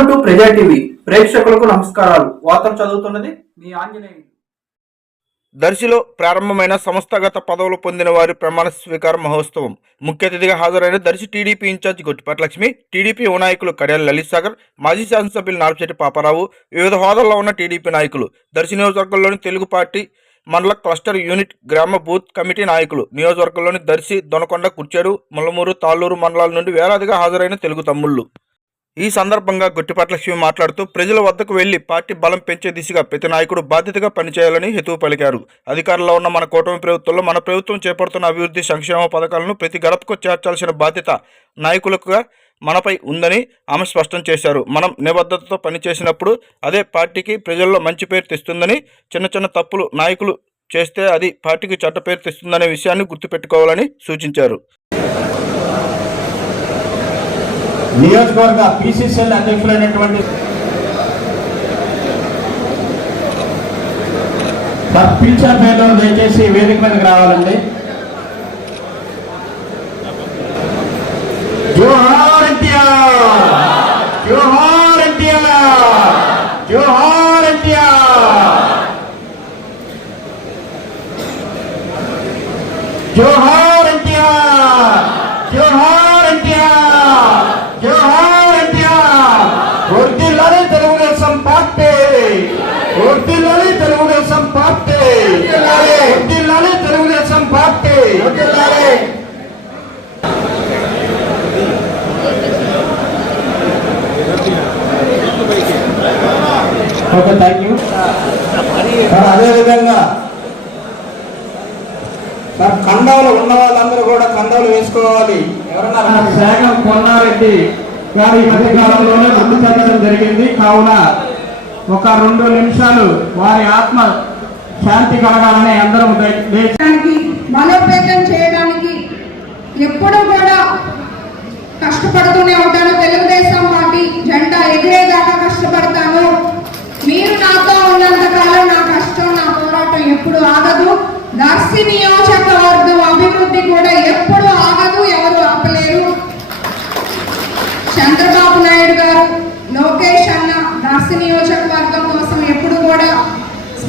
Welcome to ప్రజా TV ప్రేక్షకులకు నమస్కారాలు. వార్తలు చదువుతున్నది మీ ఆంజనేయ దర్శిలో ప్రారంభమైన సంస్థాగత పదవులు పొందిన వారి ప్రమాణ స్వీకార మహోత్సవం. ముఖ్య అతిథిగా హాజరైన దర్శి టీడీపీ ఇన్ఛార్జి గొట్టిపాటి లక్ష్మి టీడీపీ నాయకులు కడియాల లలిత్ సాగర్ మాజీ శాసనసభ్యులు నార్పిశెట్టి పాపారావు వివిధ హోదాల్లో ఉన్న టీడీపీ నాయకులు దర్శి నియోజకవర్గంలోని తెలుగు పార్టీ మండల క్లస్టర్ యూనిట్ గ్రామ బూత్ కమిటీ నాయకులు నియోజకవర్గంలోని దర్శి దొనకొండ కుర్చేడు ముల్లమూరు తాళ్ళూరు మండలాల నుండి వేలాదిగా హాజరైన తెలుగు తమ్ముళ్ళు. ఈ సందర్భంగా గుట్టిపట్ల శివ మాట్లాడుతూ ప్రజల వద్దకు వెళ్ళి పార్టీ బలం పెంచే దిశగా ప్రతి నాయకుడు బాధ్యతగా పనిచేయాలని హితవు పలికారు. అధికారంలో ఉన్న మన కూటమి ప్రభుత్వంలో మన ప్రభుత్వం చేపడుతున్న అభివృద్ధి సంక్షేమ పథకాలను ప్రతి గడపకు చేర్చాల్సిన బాధ్యత నాయకులుగా మనపై ఉందని ఆమె స్పష్టం చేశారు. మనం నిబద్ధతతో పనిచేసినప్పుడు అదే పార్టీకి ప్రజల్లో మంచి పేరు తెస్తుందని చిన్న చిన్న తప్పులు నాయకులు చేస్తే అది పార్టీకి చెడ్డ పేరు తెస్తుందనే విషయాన్ని గుర్తుపెట్టుకోవాలని సూచించారు. నియోజకవర్గ పిసిసిఎల్ అధ్యక్షులైనటువంటి సార్ పిలిచిన పేర్లు దయచేసి వేదిక మీదకి రావాలండి. జోహార్ ఎన్టీఆర్! జోహార్ ఎన్టీఆర్! జోహార్ ఎన్టీఆర్! జోహార్ వర్దిల్లాలి తెలుగుదేశం పార్టీ. వర్దిల్లాలి ఓకే థ్యాంక్ యూ అదేవిధంగా సార్ కండవలు ఉన్న వాళ్ళందరూ కూడా కండవలు వేసుకోవాలి. ఎవరన్నా శాఖ కొన్నారెడ్డి గారు ఈ మధ్య కాలంలోనే మృతి చెందడం జరిగింది. కావున ఒక రెండు నిమిషాలు వారి ఆత్మ శాంతి కలగాలని అందరం చేయడానికి బలోపేతం చేయడానికి ఎప్పుడు కూడా కష్టపడుతూనే ఉంటాను. తెలుగుదేశం పార్టీ జెండా ఎగిరేదాకా కష్టపడతాను. మీరు నాతో ఉన్నంత కాలం నా కష్టం నా పోరాటం ఎప్పుడు ఆగదు. దర్శి నియోజకవర్గం అభివృద్ధి కూడా ఎప్పుడు ఆగదు ఎవరు ఆపలేరు. చంద్రబాబు నాయుడు గారు లోకేష్ అన్న దర్శి నియోజకవర్గం కోసం ఎప్పుడు కూడా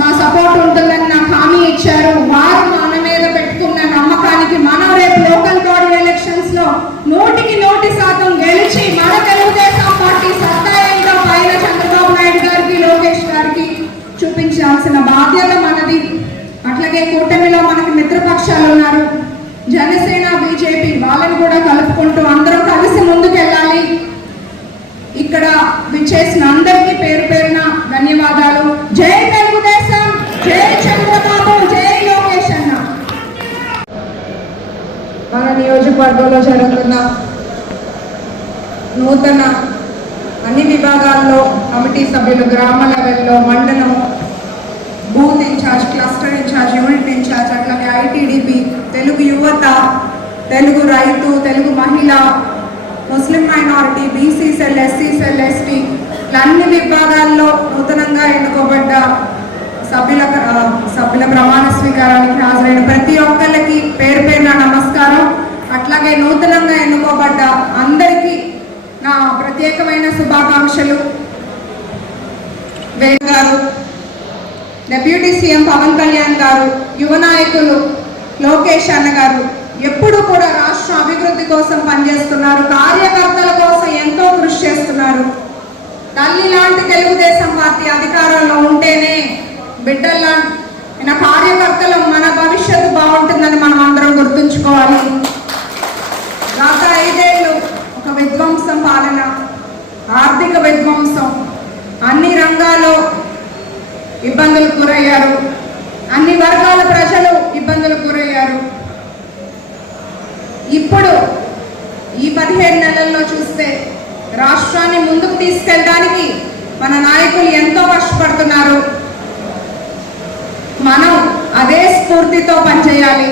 మా సపోర్ట్ ఉంటుందని నాకు హామీ ఇచ్చారు. వారు మన మీద పెట్టుకున్న నమ్మకానికి మనం రేపు లోకల్ బాడీ ఎలక్షన్స్లో నూటికి నూటి శాతం గెలిచి మన తెలుగుదేశం పార్టీ సత్తా ఏంటో పైన చంద్రబాబు నాయుడు గారికి లోకేష్ గారికి చూపించాల్సిన బాధ్యత మనది. అట్లాగే కూటమిలో మనకి మిత్రపక్షాలు ఉన్నారు. జనసేన బీజేపీ వాళ్ళని కూడా కలుపుకుంటూ అందరూ కలిసి ముందుకెళ్ళాలి. ఇక్కడ విచ్చేసిన అందరికీ పేరు పేరున ధన్యవాదాలు. నియోజకవర్గంలో జరుగుతున్న నూతన అన్ని విభాగాల్లో కమిటీ సభ్యులు గ్రామ లెవెల్లో మండలం booth incharge cluster incharge unit incharge అట్లాగే ఐటీడీపీ తెలుగు యువత తెలుగు రైతు తెలుగు మహిళ Muslim minority BC cell SC cell ST ఇట్లా అన్ని విభాగాల్లో నూతనంగా ఎన్నుకోబడ్డ సభ్యుల సభ్యుల ప్రమాణ స్వీకారానికి హాజరైన ప్రతి ఒక్కరికి పేరు పేరున నమస్కారం. అట్లాగే నూతనంగా ఎన్నుకోబడ్డ అందరికీ నా ప్రత్యేకమైన శుభాకాంక్షలు. వేణు గారు డెప్యూటీ సీఎం పవన్ కళ్యాణ్ గారు యువ నాయకులు లోకేష్ అన్న గారు ఎప్పుడు కూడా రాష్ట్ర అభివృద్ధి కోసం పనిచేస్తున్నారు. కార్యకర్తల కోసం ఎంతో కృషి చేస్తున్నారు. తల్లి లాంటి తెలుగుదేశం పార్టీ అధికారంలో ఉంటేనే బిడ్డల్లా కార్యకర్తలు మన భవిష్యత్తు బాగుంటుందని మనం అందరం గుర్తుంచుకోవాలి గత ఐదేళ్ళు ఒక విధ్వంసం పాలన ఆర్థిక విధ్వంసం అన్ని రంగాల్లో ఇబ్బందులకు గురయ్యారు అన్ని వర్గాల ప్రజలు ఇబ్బందులకు గురయ్యారు ఇప్పుడు ఈ పదిహేడు నెలల్లో చూస్తే రాష్ట్రాన్ని ముందుకు తీసుకెళ్ళడానికి మన నాయకులు ఎంతో కష్టపడుతున్నారు. మనం అదే స్ఫూర్తితో పనిచేయాలి.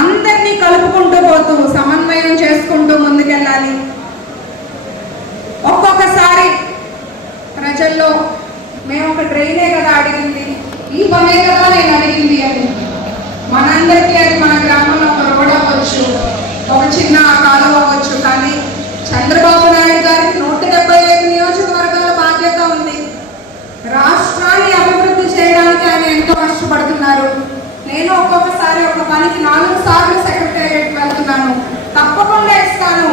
అందరినీ కలుపుకుంటూ పోతూ సమన్వయం చేసుకుంటూ ముందుకెళ్ళాలి. ఒక్కొక్కసారి ప్రజల్లో మేము ఒక ట్రైనే కదా అడిగింది ఈ పనే కదా నేను అడిగింది అని మనందరికీ అది మన గ్రామంలో ఒక రోడ్ అవ్వచ్చు ఒక చిన్న కాలువ అవ్వచ్చు కానీ చంద్రబాబు నాయుడు గారికి నూట డెబ్బై ఐదు నియోజకవర్గాలు దానికి నాలుగు సార్లు సెక్రటేరియట్ వెళ్తున్నాను తప్పకుండా ఇస్తాను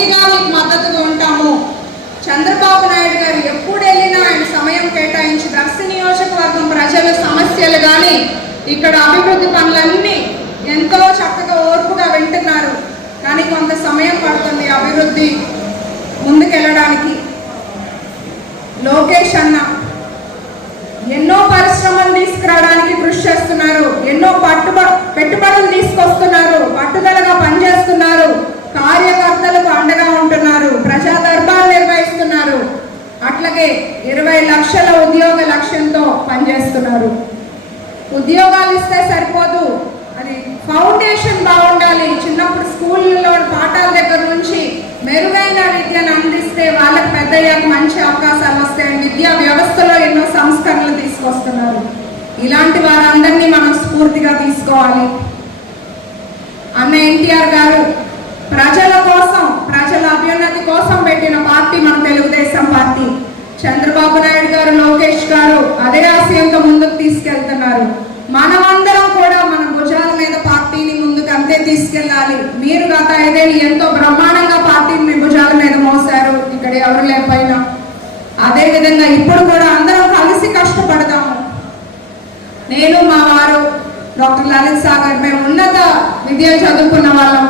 పూర్తిగా మీకు మద్దతుగా ఉంటాము. చంద్రబాబు నాయుడు గారు ఎప్పుడు వెళ్ళినా ఆయన సమయం కేటాయించి దర్శి నియోజకవర్గం ప్రజల సమస్యలు కానీ ఇక్కడ అభివృద్ధి పనులన్నీ ఎంతో చక్కగా ఓర్పుగా వింటున్నారు. కానీ కొంత సమయం పడుతుంది అభివృద్ధి ముందుకెళ్ళడానికి. లోకేష్ అన్న ఎన్నో పరిశ్రమలు తీసుకురావడానికి కృషి చేస్తున్నారు. ఎన్నో పట్టుబ పెట్టుబడులు తీసుకొస్తున్నారు. పట్టుదలగా పనిచేస్తున్నారు. కార్యకర్తలకు అండగా ఉంటున్నారు ప్రజా దర్బార్ నిర్వహిస్తున్నారు. అట్లాగే ఇరవై లక్షల ఉద్యోగ లక్ష్యంతో పనిచేస్తున్నారు. ఉద్యోగాలు ఇస్తే సరిపోదు. అది ఫౌండేషన్ బాగుండాలి. చిన్నప్పుడు స్కూళ్ళలో పాఠాల దగ్గర నుంచి మెరుగైన విద్యను అందిస్తే వాళ్ళకి పెద్దయ్యాక మంచి అవకాశాలు వస్తాయి విద్యా వ్యవస్థలో ఎన్నో సంస్కరణలు తీసుకొస్తున్నారు. ఇలాంటి వారందరినీ మనం స్ఫూర్తిగా తీసుకోవాలి. అన్న ఎన్టీఆర్ గారు ప్రజల కోసం ప్రజల అభ్యున్నతి కోసం పెట్టిన పార్టీ మన తెలుగుదేశం పార్టీ. చంద్రబాబు నాయుడు గారు లోకేష్ గారు అదే ఆశయంతో ముందుకు తీసుకెళ్తున్నారు. మనమందరం కూడా మన భుజాల మీద పార్టీని ముందుకు అంతే తీసుకెళ్ళాలి. మీరు గత ఐదేళ్ళు ఎంతో బ్రహ్మాండంగా పార్టీని మీ భుజాల మీద మోసారు ఇక్కడ ఎవరు లేకపోయినా. అదే విధంగా ఇప్పుడు కూడా అందరం కలిసి కష్టపడతాము. నేను మా వారు డాక్టర్ లలిత్ సాగర్ మేము ఉన్నత విద్య చదువుకున్న వాళ్ళం.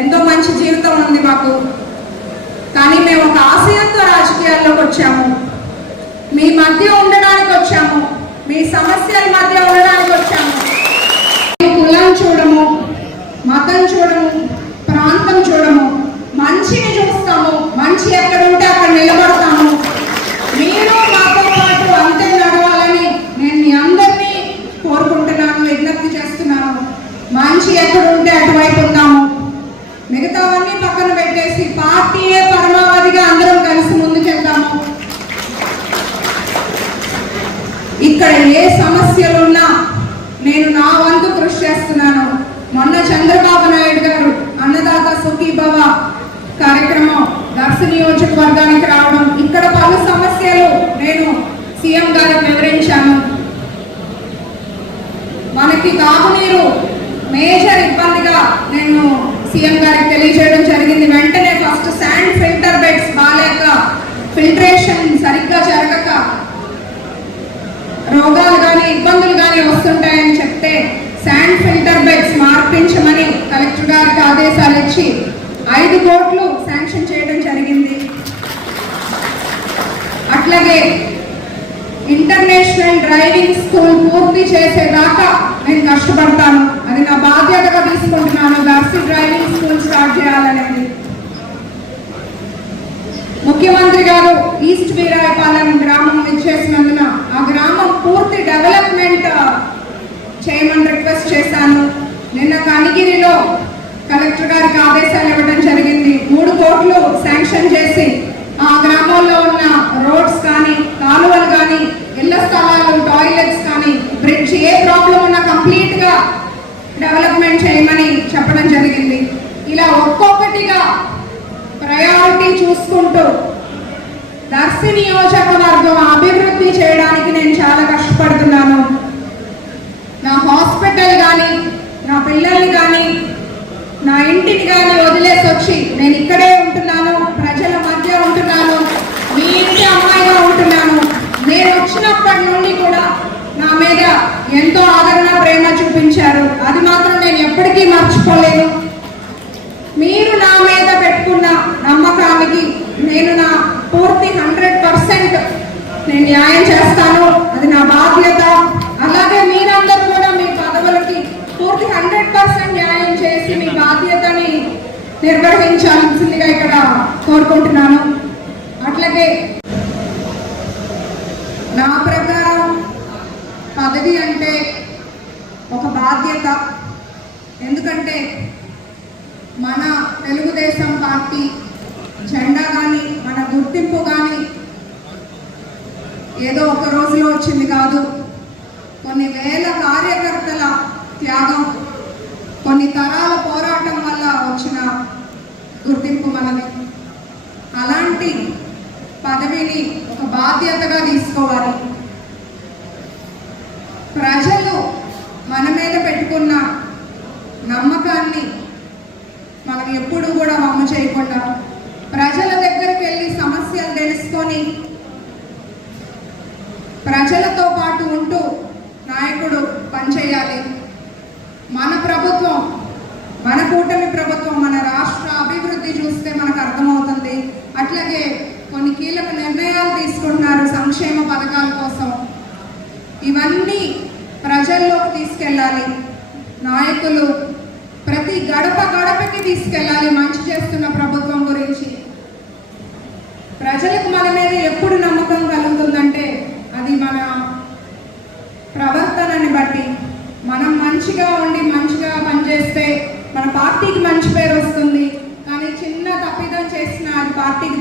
ఎంతో మంచి జీవితం ఉంది మాకు. కానీ మేము ఒక ఆశయంతో రాజకీయాల్లోకి వచ్చాము. మీ మధ్య ఉండడానికి వచ్చాము. మీ సమస్యల మధ్య ఉండడానికి వచ్చాము. మీ కులం చూడము మతం చూడము ప్రాంతం చూడము మంచిని చూస్తాము మంచి ఎక్కడ ఉంటే అక్కడ నిలబడతాము మీరు మాతో పాటు అంతే నడవాలని నేను మీ అందరినీ కోరుకుంటున్నాను విజ్ఞప్తి చేస్తున్నాను మంచి ఎక్కడ ఉంటే అటువైపు ఉందాము మిగతావన్నీ పక్కన పెట్టేసి పార్టీయే పరమావధిగా అందరం కలిసి ముందుకెళ్దాము ఇక్కడ ఏ సమస్యలున్నా నేను నా వంతు కృషి చేస్తున్నాను. మొన్న చంద్రబాబు నాయుడు గారు అన్నదాత సుఖీభవ కార్యక్రమం దర్శ నియోజకవర్గానికి రావడం ఇక్కడ పలు సమస్యలు నేను సీఎం గారికి వివరించాను. మనకి తాగునీరు మేజర్ ఇబ్బందిగా నేను సీఎం గారికి తెలియజేయడం జరిగింది. వెంటనే ఫస్ట్ శాండ్ ఫిల్టర్ బెడ్స్ బాగాలేక ఫిల్టరేషన్ రోగాలు కానీ ఇబ్బందులు కానీ వస్తుంటాయని చెప్తే శాండ్ ఫిల్టర్ బెడ్స్ మార్పించమని కలెక్టర్ గారికి ఆదేశాలు ఇచ్చి ఐదు కోట్లు శాంక్షన్ చేయడం జరిగింది. అట్లాగే ఇంటర్నేషనల్ డ్రైవింగ్ స్కూల్ పూర్తి చేసేదాకా నేను కష్టపడతాను. అది నా బాధ్యతగా తీసుకుంటున్నాను. దర్శి డ్రైవింగ్ స్కూల్ స్టార్ట్ చేయాలనేది. ముఖ్యమంత్రి గారు ఈస్ట్ వీరాయపాలెం గ్రామం ఇచ్చేసినందున ఆ గ్రామం పూర్తి డెవలప్మెంట్ చేయమని రిక్వెస్ట్ చేశాను. నిన్న కనిగిరిలో కలెక్టర్ గారికి ఆదేశాలు ఇవ్వడం జరిగింది. మూడు కోట్లు శాంక్షన్ చేసి ఆ గ్రామంలో ఉన్న రోడ్స్ కానీ కాలువలు కానీ ఇళ్ళ స్థలాలు టాయిలెట్స్ కానీ బ్రిడ్జ్ ఏ ప్రాబ్లం ఉన్నా కంప్లీట్గా డెవలప్మెంట్ చేయమని చెప్పడం జరిగింది. ఇలా ఒక్కొక్కటిగా ప్రయారిటీ చూసుకుంటూ దర్శి నియోజకవర్గం అభివృద్ధి చేయడానికి నేను చాలా కష్టపడుతున్నాను. నా హాస్పిటల్ కానీ నా పిల్లల్ని కానీ నా ఇంటిని కానీ వదిలేసి వచ్చి నేను ఇక్కడే ఉంటున్నాను ప్రజల మధ్య ఉంటున్నాను మీ ఇంటి అమ్మాయిగా ఉంటున్నాను. నేను వచ్చినప్పటి నుండి కూడా నా మీద ఎంతో ఆదరణ ప్రేమ చూపించారు. అది మాత్రం నేను ఎప్పటికీ మర్చిపోలేను. మీరు నా మీద పెట్టుకున్న నమ్మకానికి నేను నా పూర్తి నేను న్యాయం చేస్తాను. అది నా బాధ్యత. అలాగే మీరందరూ కూడా మీ పదవులకి పూర్తి హండ్రెడ్ పర్సెంట్ న్యాయం చేసి మీ బాధ్యతని నిర్వహించాల్సిందిగా ఇక్కడ కోరుకుంటున్నాను. అట్లాగే నా ప్రకారం పదవి అంటే ఒక బాధ్యత. ఎందుకంటే మన తెలుగుదేశం పార్టీ జెండా కానీ మన గుర్తింపు ఏదో ఒక రోజులో వచ్చింది కాదు. కొన్ని వేల కార్యకర్తల త్యాగం కొన్ని తరాల పోరాటం వల్ల వచ్చిన గుర్తింపు మనది. అలాంటి పదవిని ఒక బాధ్యతగా తీసుకోవాలి. ప్రజలు మన మీద పెట్టుకున్న నమ్మకాన్ని మనం ఎప్పుడు కూడా మమ్మ చేయకుండా ప్రజల దగ్గరికి వెళ్ళి సమస్యలు తెలుసుకొని సంక్షేమ పథకాల కోసం ఇవన్నీ ప్రజల్లోకి తీసుకెళ్ళాలి. నాయకులు ప్రతి గడప గడపకి తీసుకెళ్ళాలి మంచి చేస్తున్న ప్రభుత్వం గురించి. ప్రజలకు మన మీద ఎప్పుడు నమ్మకం కలుగుతుందంటే అది మన ప్రవర్తనని బట్టి. మనం మంచిగా ఉండి మంచిగా పనిచేస్తే మన పార్టీకి మంచి పేరు వస్తుంది. కానీ చిన్న తప్పిదం చేసిన అది పార్టీకి